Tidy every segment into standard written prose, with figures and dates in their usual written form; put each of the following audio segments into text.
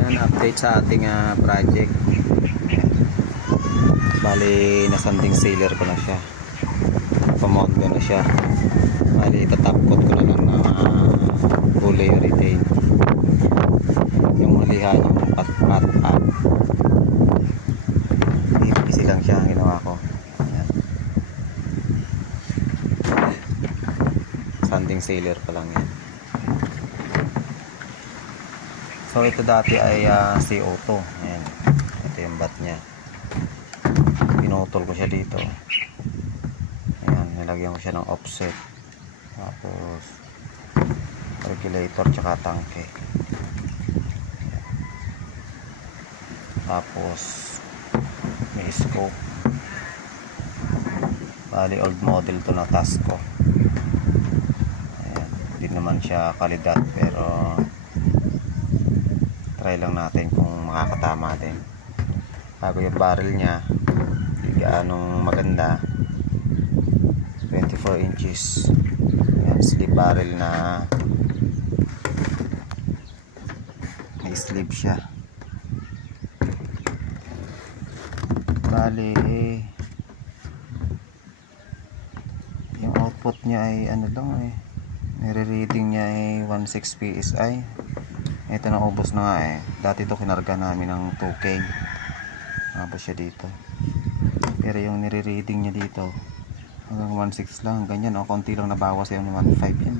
Yan, update sa ating project. Ayan. Bali, nasanding sealer ko na siya. Pamount ko na siya. Bali, itatap coat ko na lang na fully retain. Yung hulihan, yung pat up. Easy lang siya ang ginawa ko. Ayan. Sanding sealer pa lang yan. So ito dati ay CO2. Ayan. Ito yung bat nya. Pinutol ko siya dito. Ayan, nilagyan ko siya ng offset. Tapos regulator tsaka tangke. Ayan. Tapos may scope. Bali old model to na Tasco. Ayan, hindi naman siya kalidad pero try lang natin kung makakatama din. Bago yung barrel nya hindi gaanong maganda, 24 inches. Ayan, sleeve barrel na may sleeve siya. Bali yung output nya ay ano lang nire-reading nya ay 16 PSI. Ito na, ubos na nga dati ito kinarga namin ng 2K. Ubos siya dito. Pero yung nire-reading nya dito hanggang 1.6 lang, ganyan konti lang nabawas yung 1.5 yan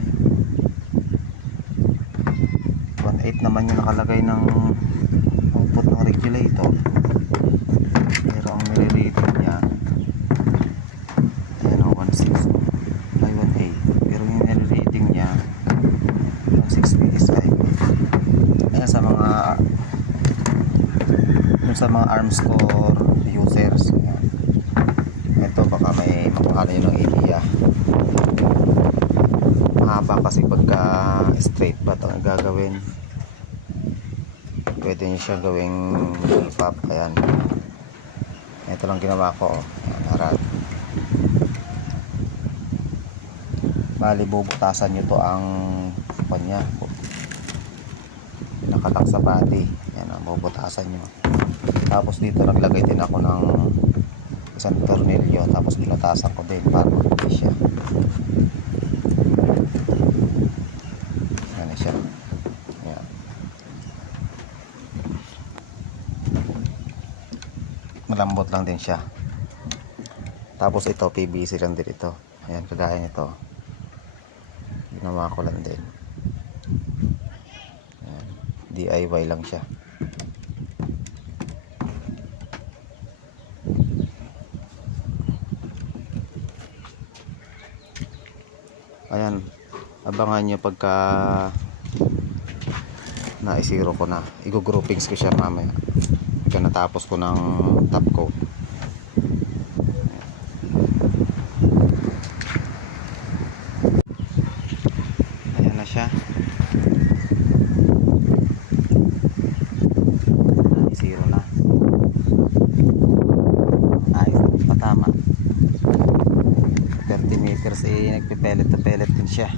1.8 naman yung nakalagay ng output ng regulator. Pero ang nire-reading nya ayan 1.6 ay 1.8. Pero yung nire-reading nya 1.6 PSI. Ayan, sa mga armscore users. Ayan. Ito baka may makakano yun ng EMEA. Mahaba kasi pagka straight bat ang gagawin. Pwede nyo siya gawing pop. Ayan, ito lang ginawa ko. Ayan, harap. Bali bubutasan nyo to ang kanya nakalak sa body. Yan ang bubutasan nyo. Tapos dito naglagay din ako ng isang tornilyo, tapos binutasan ko din para mag-fit siya. Yan siya. Yan. Malambot lang din siya. Tapos ito PVC lang din ito. Ayan, kagaya nito ginawa ko lang din. Ayan, DIY lang siya. Ayan, abangan nyo pagka na-zero ko na, i-groupings ko siya mamaya pagka natapos ko ng top coat. Ayan na siya, na-zero na. Ayos, patama 30 meters nagpipelet na pellet din siya.